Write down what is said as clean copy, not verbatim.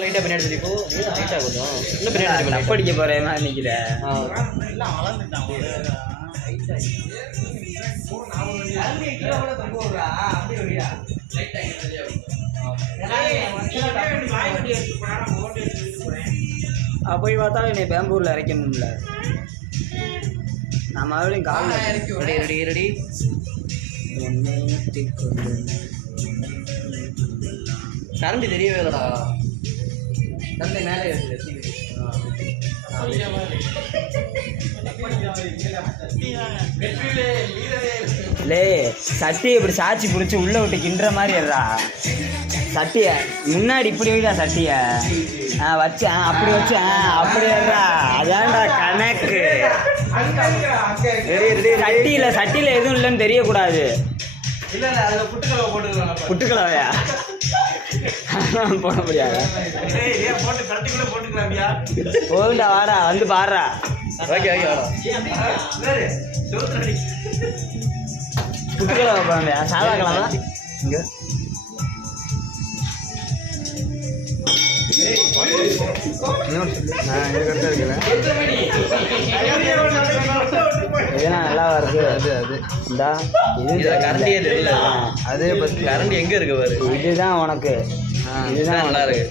லைட்டா பின்னாடி சொல்லி போ. லைட்டா கொஞ்சம் இன்னும் பின்னாடி சொல்லி தப்பு அடிக்க போறேன் நினைக்கிற. போய் பார்த்தா என்னை பெரம்பூர்ல இறக்கணும்ல. நான் மறுபடியும் கால் ரெடி ரெடி கரண்டி தெரியவே இல்லடா. தந்தை மேலே லே சட்டியை இப்படி சாச்சி பிடிச்சி உள்ள விட்டு கிண்டுற மாதிரி இருடா. சட்டிய முன்னாடி இப்படி வைடா. சட்டிய வச்சேன் அப்படி வச்சேன் அப்படி இருடா. அதான்டா கணக்கு. சட்டியில எதுவும் இல்லைன்னு தெரியக்கூடாது. புட்டுக்கலவையா போட முடியாது. போகுண்டா வாடா வந்து பாடுறா. ஓகே ஓகே வாடா. புட்டுக்கலவை போடா. சாதா கிழமை இங்க இதெல்லாம் நல்லா இருக்கு. கரண்டியே தெரியல. அதே பத்தி கரண்டி எங்க இருக்கு பாரு. இதுதான் உனக்கு. இதுதான் நல்லா இருக்கு.